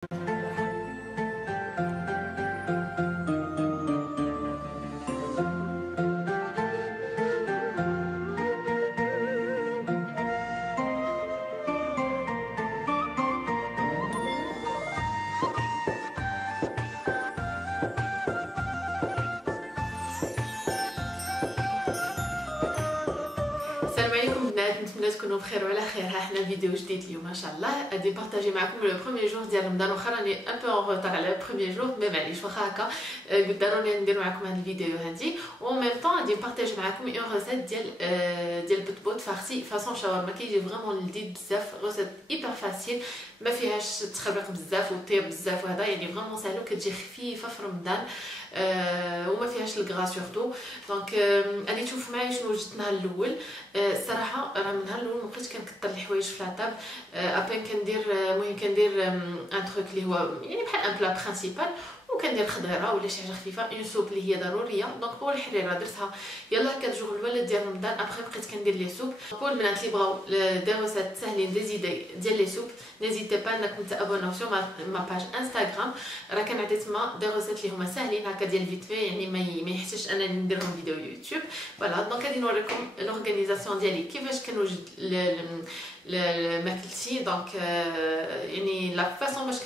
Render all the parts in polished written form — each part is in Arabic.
السلام عليكم بنات، نتمنى تكونوا بخير وعلى خير. ها حنا فيديو جديد اليوم ان شاء الله. غادي بارطاجي معكم لو بروميير جور ديال رمضان، واخا راني ان بو اون روتار على البروميير جور، مي معليش واخا هكا قلت ضروري ندير معكم هاد الفيديو هادي. و ميم طون غادي بارطاجي معكم اون روسيت ديال بوت فارسي فاصون شاورما. كيجي فريمون لذيذ بزاف، روسيت ايبر فاسيل، ما فيهاش تخربق بزاف وطيب بزاف، وهذا يعني فريمون سالو، كتجي خفيفه في رمضان وما فيهاش الكغا سورتو. دونك غادي تشوفوا معايا شنو وجدت النهار الاول. الصراحه راه من النهار الاول مابقيتش كنكثر الحوايج في لاطاب، ابان كندير المهم كندير ان تروك اللي هو يعني بحال ان بلا برينسيبال، وكندير خضيره ولا شي حاجه خفيفه، اون سوب اللي هي ضروريه. دونك بور الحريره درتها يلا هكا جوغ الولد ديال رمضان. ابخي بقيت كندير لي سوب. بور البنات اللي بغاو دي روسيت ساهلين دي زيدي ديال لي سوب، نيزيتي با انكم تابوناو سور ما باج انستغرام، راه كنعطي تما دي روسيت اللي هما ساهلين هكا ديال فيت في، يعني ما يحتاجش انني نديرهم فيديو يوتيوب. فوالا دونك غادي نوريكم لورغانيزاسيون ديالي كيفاش كنوجد الماكلتي. دونك يعني لا فاصون باش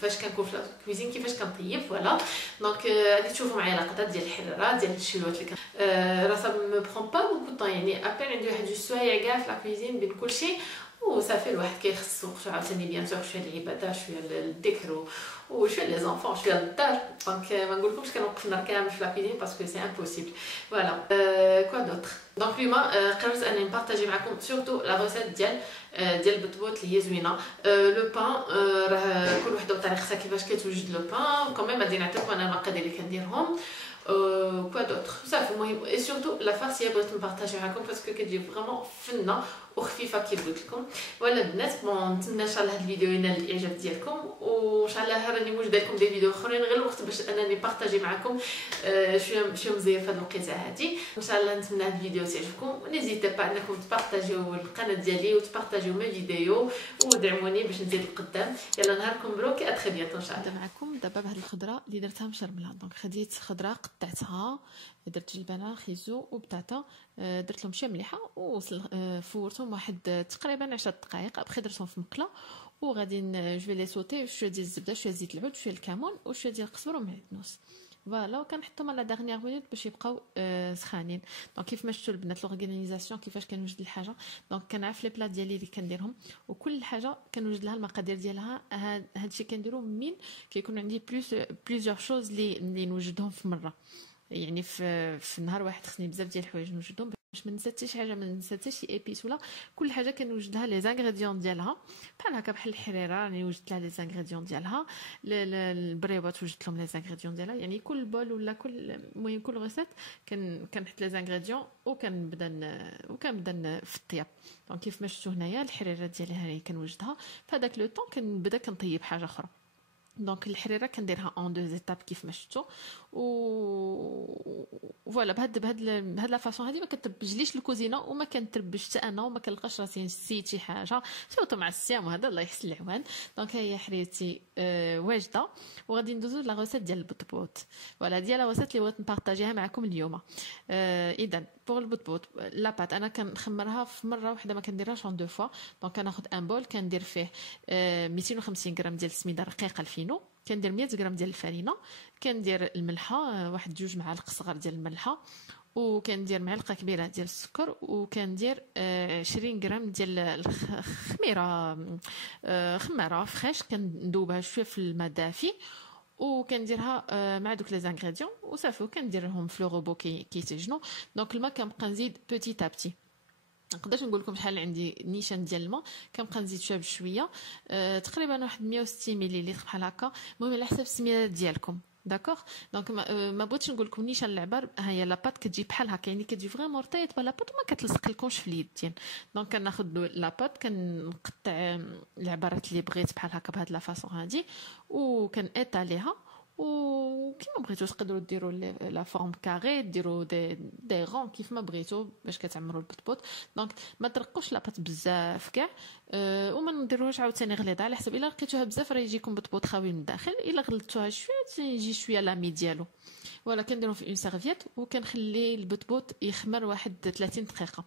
فاش كنكون في الكويزين كيفاش كنطيب. فوالا دونك غادي تشوفوا معايا لقطات ديال الحراره ديال الشلوات اللي راه سا مو برون با بوكو طون، يعني ابان عندي واحد جوج سوايع كاع في الكويزين بين كلشي وصافي. الواحد كيخصو عاوتاني بيان سور شويه العباده، شويه الذكر وشويه لي زونفون، شويه الدار. دونك ما نقولكمش كنوقف النهار كامل في لاكوزين باسكو سي امبوسيبل. فوالا كوا دوطخ. دونك اليوم قررت انني نبارطاجي معكم سورتو لا روسيت ديال البطبوط اللي هي زوينه. لو بان راه كل وحده بطريقتها كيفاش كتوجد لو بان. كوميم غادي نعطيكم انا المقادير اللي كنديرهم. كوا دوطخ صافي. المهم اي سورتو لا فارس هي بغيت نبارطاجي معكم باسكو كتجي فريمون فنه وخفيفه كيف قلت لكم. ولا البنات بون نتمنى ان شاء الله هذا الفيديو ينال الاعجاب ديالكم، وان شاء الله راني موجوده لكم دي فيديو اخرين غير الوقت باش انني بارطاجي معكم شويه مزيان في هذه الوقيته هذه. ان شاء الله نتمنى هذا الفيديو تعجبكم، ونزيدوا با انكم تبارطاجيو القناه ديالي وتبارطاجيو ما فيديو ودعموني باش نزيد لقدام. يلا نهاركم مبروك، ا تري بيانتو ان شاء الله. معكم دابا بهذه الخضره اللي درتها مشرمله. دونك خديت خضره قطعتها، درت جلبانه خيزو وبطاطا، درت لهم شي مليحه وفورتهم واحد تقريبا 10 دقائق. ابخي درتهم في مقله وغادي جو لي سوتي شويه ديال الزبده، شويه زيت العود، شويه الكمون وشويه ديال القزبر ومعدنوس. فوالا وكنحطهم على دغنيغ مينوت باش يبقاو سخانين. دونك كيف ما شفتوا البنات لورغانيزاسيون كيفاش كنوجد الحاجه. دونك كنعرف لي بلا ديالي اللي كنديرهم، وكل حاجه كنوجد لها المقادير ديالها. هادشي كنديرو من كيكون عندي بليزيور شوز اللي نوجدهم في مره، يعني في نهار واحد خصني بزاف ديال الحوايج نوجدهم باش ما نسى حتى شي حاجه، ما نسى حتى شي ايبيس ولا كل حاجه كنوجد لها لي زانغريديون ديالها. بحال هكا بحال الحريره راني وجدت لها لي زانغريديون ديالها، البريوات وجدت لهم لي زانغريديون ديالها. يعني كل بول ولا المهم كل غيسات كنحط لي زانغريديون وكنبدا في الطياب. دونك كيف ما شفتوا هنايا الحريره ديالي هاني كنوجدها. فهداك لو طون كنبدا كنطيب حاجه اخرى. دونك الحريره كنديرها اون دو زيتاب كيف ما شفتوا. فوالا بهاد لا فاصون هذه ما كتربجليش الكوزينه وما كنتربش حتى انا وما كنلقاش راسي نسيت شي حاجه، سيرتو مع الصيام وهذا الله يحسن العوان. دونك هي حريرتي واجده، وغادي ندوزو لا روسيت ديال البطبوط. فوالا ديال لا روسيت اللي بغيت نبارطاجيها معكم اليوم. اذا بور البطبوط لا بات انا كنخمرها في مره واحده، ما كنديرهاش اون دو فوا. دونك كناخذ ان بول كندير فيه 250 غرام ديال السميده رقيقه الفينو، كندير 100 غرام ديال الفرينه، كندير الملحه واحد 2 معالق صغار ديال الملحه، وكندير معلقه كبيره ديال السكر، وكندير 20 غرام ديال خميره فريش كندوبها شويه في الماء دافي، وكنديرها مع دوك لي زانغريديون وصافي، وكنديرهم في لو روبو كيتجنوا. دونك الماء كنبقى نزيد بوتي تابتي. نقدرش نقول لكم شحال عندي نيشان ديال الماء، كنبقى نزيد شويه بشويه، تقريبا واحد 160 مليلتر بحال هكا، المهم على حسب السميات ديالكم. داكوغ. دونك ما بغيتش نقول لكم نيشان العبار. ها هي لاباط كتجي بحال هكا، يعني كتجي فريمون رطيط لاباط وما كتلصق لكمش في اليدين. دونك كناخذ لاباط كنقطع العبارات اللي بغيت بحال هكا بهاد لا فاصون هادي، وكنيطاليها وكيما بغيتو تقدروا ديروا لا فورم كاري، ديروا دي رون كيف ما بغيتو باش كتعمروا البطبوط. دونك ما ترقوش لاباط بزاف كاع، وما نديروهاش عاوتاني غليظه، على حسب الا لقيتوها بزاف راه يجيكم بطبوط خاوي من الداخل، الا غلطتوها شويه يجي شويه لامي ديالو. فوالا كنديرو في اون سيرفييت وكنخلي البطبوط يخمر واحد 30 دقيقه.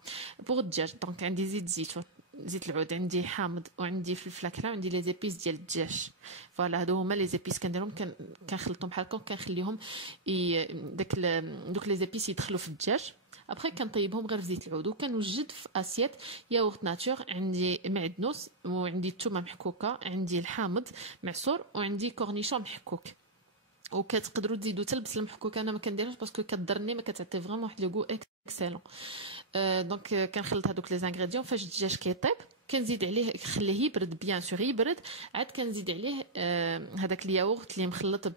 بوغ الدجاج دونك عندي زيت زيتون، زيت العود، عندي حامض، وعندي فلفل كحله، وعندي لي زيبيس ديال الدجاج. فوالا هادو هما لي زيبيس كنديرهم، كنخلطهم بحال هكا وكنخليهم دوك لي زيبيس يدخلوا في الدجاج. ابخي كنطيبهم غير في زيت العود، وكنوجد في اسيت ياغورت ناتور، عندي معدنوس، وعندي الثومه محكوكه، عندي الحامض معصور، وعندي كورنيشون محكوك. وكتقدروا تزيدوا حتى البصل المحكوك، انا ما كنديرهاش باسكو كضرني، ما كتعطي فريمون واحد لو غو اكسلون. دونك كنخلط هذوك لي زانغريديون. فاش الدجاج كيطيب كنزيد عليه، خليه يبرد بيان سور يبرد، عاد كنزيد عليه هذاك الياغورت اللي مخلط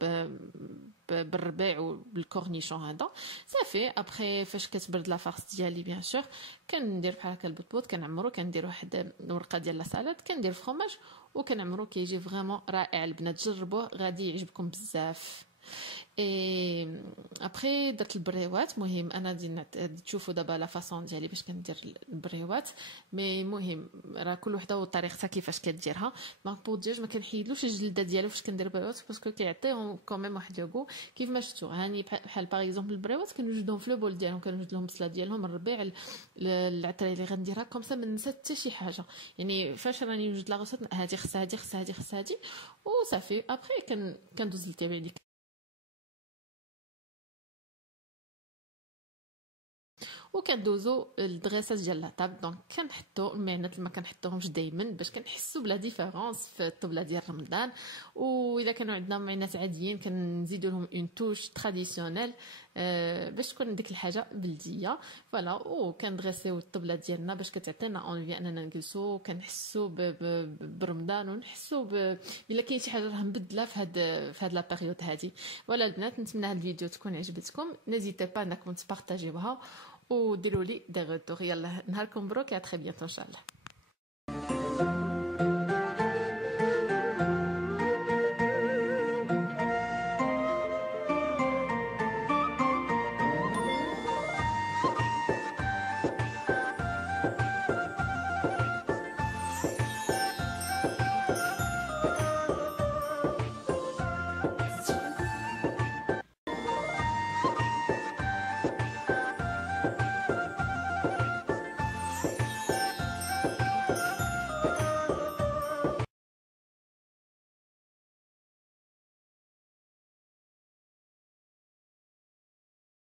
بالربيع وبالكورنيشون هذا صافي. ابخي فاش كتبرد لا فارس ديالي بيان سور كندير بحال هكا البطبوط، كنعمرو، كندير واحد ورقه ديال لا سالاد، كندير فروماج وكنعمرو، كيجي فريمون رائع. البنات جربوه غادي يعجبكم بزاف. اي ابري درت البريوات. مهم انا تشوفوا دابا لا فاصون ديالي باش كندير البريوات، مي مهم راه كل وحده وطريقتها كيفاش كديرها. دونك بو الدجاج ما كنحيدلوش الجلده ديالو فاش كندير البريوات باسكو كيعطيهم كوميم واحد لوغو كيف ما شفتوا. هاني بحال باغ اكزومبل البريوات كنوجدهم في لو بول ديالهم، كنوجد لهم البصله ديالهم، الربيع، العطريه اللي غنديرها كومسا ما ننسى حتى شي حاجه. يعني فاش راني نوجد لا غوسيت هادي خصها هادي خصها هادي خصها هادي وصافي. ابري كندوز للتابع ديك وكندوزو الدغيساج ديال لاطاب. دونك كنحطو المعينات ما كنحطوهمش دائما باش كنحسوا بلا ديفيرونس في الطبله ديال رمضان. واذا كانوا عندنا معينات عاديين كنزيدوا لهم اون توش تراديسيونيل باش تكون ديك الحاجه بلديه. فوالا وكندغيسيو الطبله ديالنا باش كتعطينا اونفي اننا نجلسوا كنحسوا برمضان، ونحسوا الا كاين شي حاجه راه مبدله في هاد لا بيريود هادي. فوالا البنات نتمنى هاد الفيديو تكون عجبتكم، نزيدوا با انكم تبارطاجيوها وديروا لي دي روتور. يلا نهاركم مبروك، يا تري بيانتو ان شاء الله.